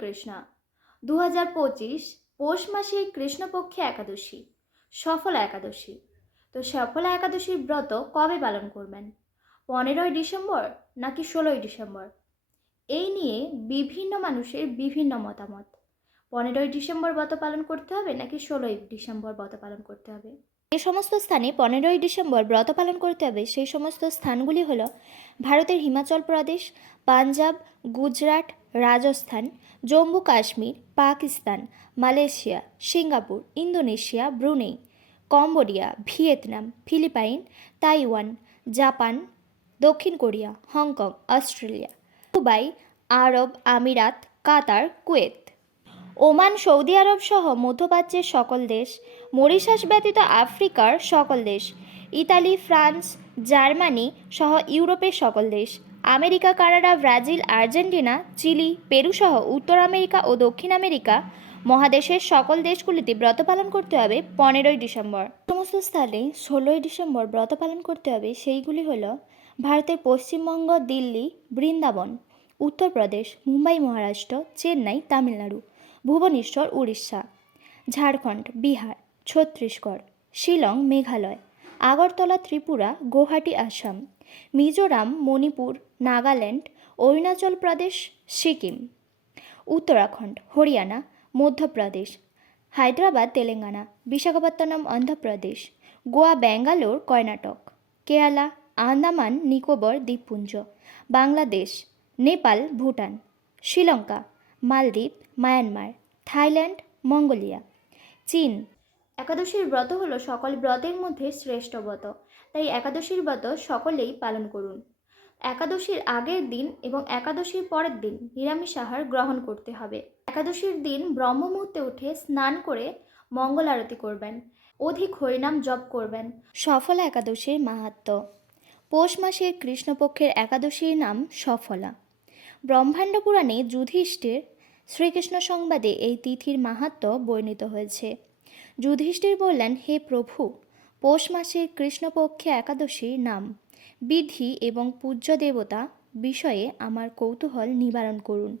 কৃষ্ণ। 2025 পৌষ মাসে কৃষ্ণপক্ষে একাদশী, সফলা একাদশী। তো সফলা একাদশীর ব্রত কবে পালন করবেন? 15ই ডিসেম্বর নাকি 16ই ডিসেম্বর? এই নিয়ে বিভিন্ন মানুষের বিভিন্ন মতামত। 15ই ডিসেম্বর ব্রত পালন করতে হবে নাকি 16ই ডিসেম্বর ব্রত পালন করতে হবে? যে সমস্ত স্থানে 15ই ডিসেম্বর ব্রত পালন করতে হবে সেই সমস্ত স্থানগুলি হল ভারতের Himachal Pradesh, Punjab, Gujarat, Rajasthan, Jammu Kashmir, Pakistan, Malaysia, Singapore, Indonesia, Brunei, Cambodia, Vietnam, Philippine, Taiwan, Japan, দক্ষিণ কোরিয়া, হংকং, অস্ট্রেলিয়া, দুবাই, আরব আমিরাত, কাতার, কুয়েত, ওমান, সৌদি আরব সহ মধ্যপ্রাচ্যের সকল দেশ, মরিশাস ব্যতীত আফ্রিকার সকল দেশ, ইতালি, ফ্রান্স, জার্মানি সহ ইউরোপের সকল দেশ, America, Canada, Brazil, Argentina, Chile, Peru সহ উত্তর আমেরিকা ও দক্ষিণ আমেরিকা মহাদেশের সকল দেশগুলিতে ব্রত পালন করতে হবে 15ই ডিসেম্বর। সমস্ত স্থানে 16ই ডিসেম্বর ব্রত পালন করতে হবে সেইগুলি হল ভারতের পশ্চিমবঙ্গ, দিল্লি, বৃন্দাবন, উত্তরপ্রদেশ, মুম্বাই মহারাষ্ট্র, চেন্নাই তামিলনাড়ু, ভুবনেশ্বর উড়িষ্যা, ঝাড়খণ্ড, বিহার, ছত্তিশগড়, শিলং মেঘালয়, আগরতলা ত্রিপুরা, গুয়াহাটি আসাম, মিজোরাম মণিপুর, নাগাল্যান্ড, অরুণাচল প্রদেশ, সিকিম, উত্তরাখণ্ড, হরিয়ানা, মধ্যপ্রদেশ, হায়দ্রাবাদ তেলেঙ্গানা, বিশাখাপত্তনম অন্ধ্রপ্রদেশ, গোয়া ব্যাঙ্গালোর কর্ণাটক, কেরালা, আন্দামান নিকোবর দ্বীপপুঞ্জ, বাংলাদেশ, নেপাল, ভুটান, শ্রীলঙ্কা, মালদ্বীপ, মায়ানমার, থাইল্যান্ড, মঙ্গোলিয়া, চীন। একাদশীর ব্রত হলো সকল ব্রতের মধ্যে শ্রেষ্ঠ ব্রত, তাই একাদশীর ব্রত সকলেই পালন করুন। একাদশীর আগের দিন এবং একাদশীর পরের দিন নিরামিষ আহার গ্রহণ করতে হবে। একাদশীর দিন ব্রহ্ম মুহূর্তে উঠে স্নান করে মঙ্গল আরতি করবেন, অধিক হরিনাম জপ করবেন। সফলা একাদশীর মাহাত্ম্য। পৌষ মাসের কৃষ্ণপক্ষের একাদশীর নাম সফলা। ব্রহ্মাণ্ড পুরাণে যুধিষ্ঠির শ্রীকৃষ্ণ সংবাদে এই তিথির মাহাত্ম্য বর্ণিত হয়েছে। যুধিষ্ঠির বললেন, হে প্রভু, পৌষ মাসের কৃষ্ণপক্ষে একাদশীর নাম, বিধি এবং পূজ্য দেবতা বিষয়ে আমার কৌতূহল নিবারণ করুন।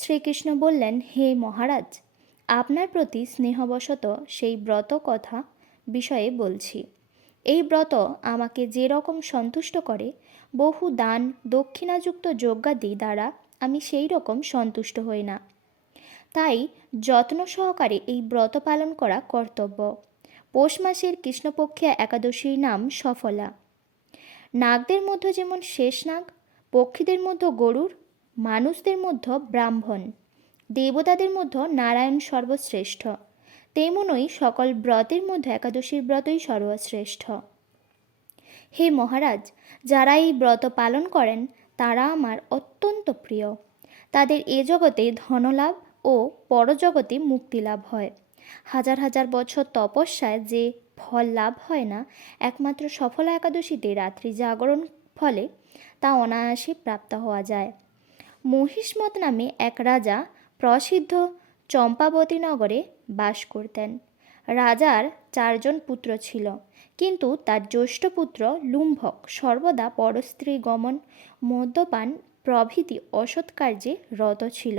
শ্রীকৃষ্ণ বললেন, হে মহারাজ, আপনার প্রতি স্নেহবশত সেই ব্রত কথা বিষয়ে বলছি। এই ব্রত আমাকে যে রকম সন্তুষ্ট করে, বহু দান দক্ষিণাযুক্ত যজ্ঞাদি দ্বারা আমি সেই রকম সন্তুষ্ট হই না। তাই যত্ন সহকারে এই ব্রত পালন করা কর্তব্য। পৌষ মাসের কৃষ্ণপক্ষে একাদশীর নাম সফলা। নাগদের মধ্যে যেমন শেষ নাগ, পক্ষীদের মধ্যে গরুড়, মানুষদের মধ্যে ব্রাহ্মণ, দেবতাদের মধ্যে নারায়ণ সর্বশ্রেষ্ঠ, তেমনই সকল ব্রতের মধ্যে একাদশীর ব্রতই সর্বশ্রেষ্ঠ। হে মহারাজ, যারা এই ব্রত পালন করেন তারা আমার অত্যন্ত প্রিয়। তাদের এ জগতে ধনলাভ ও পরজগতে মুক্তি লাভ হয়। হাজার হাজার বছর তপস্যায় যে ফল লাভ হয় না, একমাত্র সফলা একাদশীতে রাত্রি জাগরণ ফলে তা অনায়াসে প্রাপ্ত হওয়া যায়। মহিষ্মত নামে এক রাজা প্রসিদ্ধ চম্পাবতী নগরে বাস করতেন। রাজার 4জন পুত্র ছিল, কিন্তু তার জ্যেষ্ঠ পুত্র লুম্ভক সর্বদা পরস্ত্রী গমন, মদ্যপান প্রভৃতি অসৎ কার্যে রত ছিল।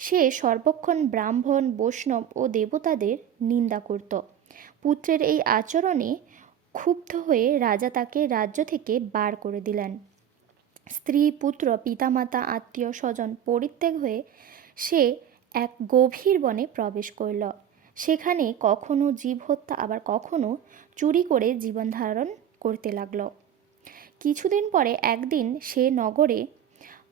সে সর্বক্ষণ ব্রাহ্মণ, বৈষ্ণব ও দেবতাদের নিন্দা করত। পুত্রের এই আচরণে ক্ষুব্ধ হয়ে রাজা তাকে রাজ্য থেকে বার করে দিলেন। স্ত্রী, পুত্র, পিতামাতা, আত্মীয় স্বজন পরিত্যাগ হয়ে সে এক গভীর বনে প্রবেশ করল। সেখানে কখনো জীব হত্যা, আবার কখনো চুরি করে জীবন ধারণ করতে লাগল। কিছুদিন পরে একদিন সে নগরে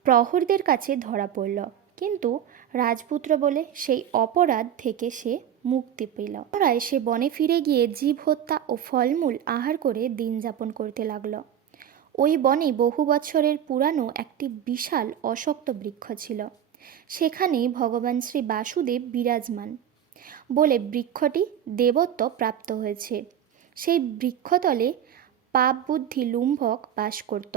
প্রহরীদের কাছে ধরা পড়ল, কিন্তু রাজপুত্র বলে সেই অপরাধ থেকে সে মুক্তি পেল। পুনরায় সে বনে ফিরে গিয়ে জীব হত্যা ও ফলমূল আহার করে দিন যাপন করতে লাগল। ওই বনে বহু বছরের পুরানো একটি বিশাল অশক্ত বৃক্ষ ছিল। সেখানে ভগবান শ্রী বাসুদেব বিরাজমান বলে বৃক্ষটি দেবত্ব প্রাপ্ত হয়েছে। সেই বৃক্ষতলে পাপ বুদ্ধি লুম্ভক বাস করত।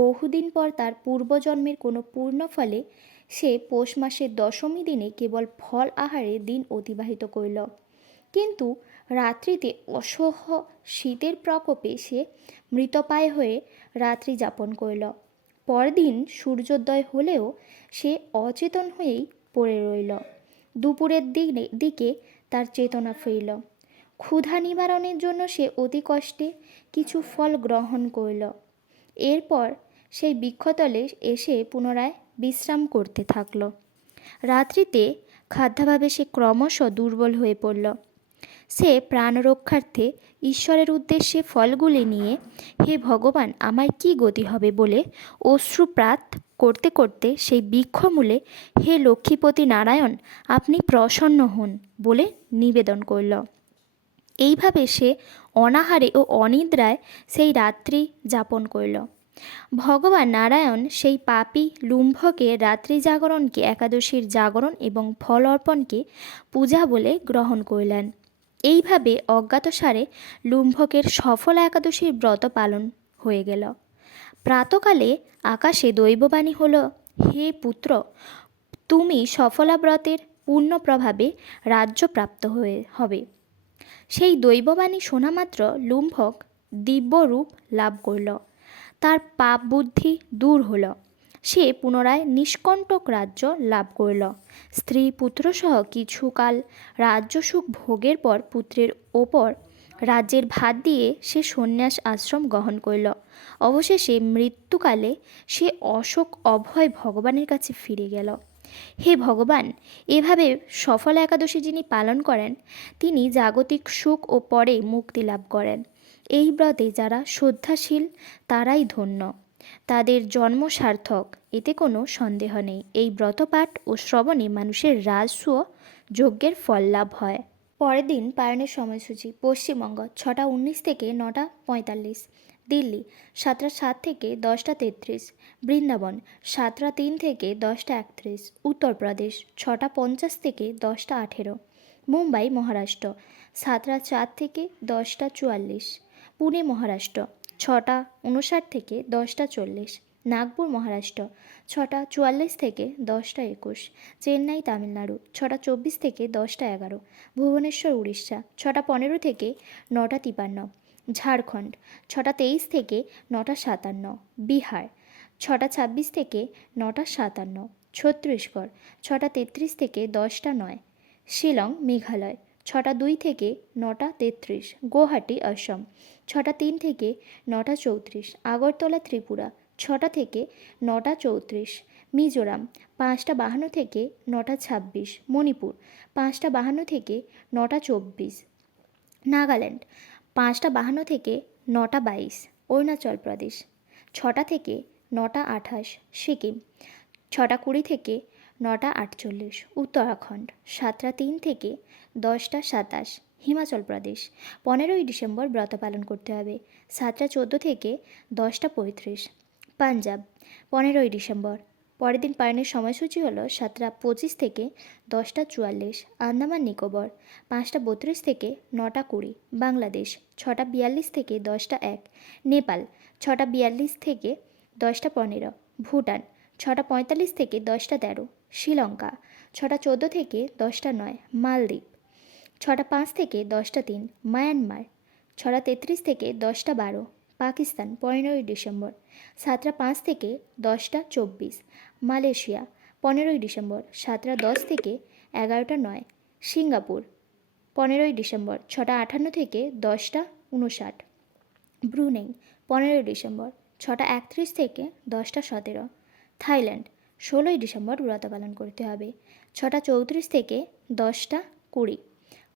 বহুদিন পর তার পূর্বজন্মের কোনো পূর্ণ ফলে সে পৌষ মাসের দশমী দিনে কেবল ফল আহারে দিন অতিবাহিত করল। কিন্তু রাত্রিতে অসহ্য শীতের প্রকোপে সে মৃতপ্রায় হয়ে রাত্রি যাপন করল। পরদিন সূর্যোদয় হলেও সে অচেতন হয়েই পড়ে রইল। দুপুরের দিকে তার চেতনা ফিরল। ক্ষুধা নিবারণের জন্য সে অতি কষ্টে কিছু ফল গ্রহণ করল। এরপর সেই বৃক্ষতলে এসে পুনরায় বিশ্রাম করতে থাকল। রাত্রিতে খাদ্যাভাবে সে ক্রমশ দুর্বল হয়ে পড়ল। সে প্রাণ রক্ষার্থে ঈশ্বরের উদ্দেশ্যে ফলগুলি নিয়ে, হে ভগবান, আমার কি গতি হবে বলে অশ্রুপাত করতে করতে সেই বৃক্ষমূলে, হে লক্ষ্মীপতি নারায়ণ, আপনি প্রসন্ন হন বলে নিবেদন করল। এইভাবে সে অনাহারে ও অনিদ্রায় সেই রাত্রি যাপন করল। ভগবান নারায়ণ সেই পাপী লুম্ভকে রাত্রি জাগরণকে একাদশীর জাগরণ এবং ফল অর্পণকে পূজা বলে গ্রহণ করলেন। এইভাবে অজ্ঞাতসারে লুম্ভকের সফল একাদশীর ব্রত পালন হয়ে গেল। প্রাতকালে আকাশে দৈববাণী হল, হে পুত্র, তুমি সফলা ব্রতের পূর্ণ প্রভাবে রাজ্যপ্রাপ্ত হবে। সেই দৈববাণী শোনামাত্র লুম্ভক দিব্যরূপ লাভ করল। তার পাপ বুদ্ধি দূর হল। সে পুনরায় নিষ্কণ্টক রাজ্য লাভ করল। স্ত্রী পুত্রসহ কিছুকাল রাজ্যসুখ ভোগের পর পুত্রের ওপর রাজ্যের ভার দিয়ে সে সন্ন্যাস আশ্রম গ্রহণ করল। অবশেষে মৃত্যুকালে সে অশোক অভয় ভগবানের কাছে ফিরে গেল। হে ভগবান, এভাবে সফল একাদশী যিনি পালন করেন তিনি জাগতিক সুখ ও পরে মুক্তি লাভ করেন। এই ব্রতে যারা শ্রদ্ধাশীল তারাই ধন্য, তাদের জন্ম সার্থক, এতে কোনো সন্দেহ নেই। এই ব্রতপাঠ ও শ্রবণে মানুষের রাজস্ব যজ্ঞের ফল লাভ হয়। পরের দিন পালনের সময়সূচি: পশ্চিমবঙ্গ 6টা 19 থেকে 9টা 45, দিল্লি 7টা 7 থেকে 10টা 33, বৃন্দাবন 7টা 3 থেকে 10টা 31, উত্তরপ্রদেশ 6টা 50 থেকে 10টা 18, মুম্বাই মহারাষ্ট্র 7টা 4 থেকে 10টা 44, পুনে মহারাষ্ট্র 6টা 59 থেকে 10টা 40, নাগপুর মহারাষ্ট্র 6টা 44 থেকে 10টা 21, চেন্নাই তামিলনাড়ু 6টা 24 থেকে 10টা 11, ভুবনেশ্বর উড়িষ্যা 6টা 15 থেকে 9টা 53, ঝাড়খণ্ড 6টা 23 থেকে 9টা 57, বিহার 6টা 26 থেকে 9টা 57, ছত্তিশগড় 6টা 33 থেকে 10টা 9, শিলং মেঘালয় 6টা 2 থেকে 9টা 33, গুয়াহাটি আসাম 6টা 3 থেকে 9টা 34, আগরতলা ত্রিপুরা 6টা থেকে 9টা 34, মিজোরাম 5টা 52 থেকে 9টা 26, মণিপুর 5টা 52 থেকে 9টা 24, নাগাল্যান্ড 5টা 52 থেকে 9টা 22, অরুণাচল প্রদেশ 6টা থেকে 9টা 28, সিকিম 6টা 20 থেকে 9টা 48, উত্তরাখণ্ড 7টা 3 থেকে 10টা 27, হিমাচল প্রদেশ 15ই ডিসেম্বর ব্রত পালন করতে হবে। 7টা 14 থেকে 10টা 35, পাঞ্জাব 15ই ডিসেম্বর। পরের দিন পালনের সময়সূচি হল 7টা 25 থেকে 10টা 44, আন্দামান নিকোবর 5টা 32 থেকে 9টা 20, বাংলাদেশ 6টা 42 থেকে 10টা 1, নেপাল 6টা 42 থেকে 10টা 15, ভুটান 6টা 45 থেকে 10টা 13, শ্রীলঙ্কা 6টা 14 থেকে 10টা 9, মালদ্বীপ 6টা 5 থেকে 10টা 3, মায়ানমার 6টা 33 থেকে 10টা 12, পাকিস্তান 15ই ডিসেম্বর 7টা 5 থেকে 10টা 24, মালয়েশিয়া 15ই ডিসেম্বর 7টা 10 থেকে 11টা 9, সিঙ্গাপুর 15ই ডিসেম্বর 6টা 58 থেকে 10টা 59, ব্রুনেই 15ই ডিসেম্বর 6টা 31 থেকে 10টা 17, থাইল্যান্ড 16ই ডিসেম্বর ব্রত পালন করতে হবে। 6টা 34 থেকে 10টা 20,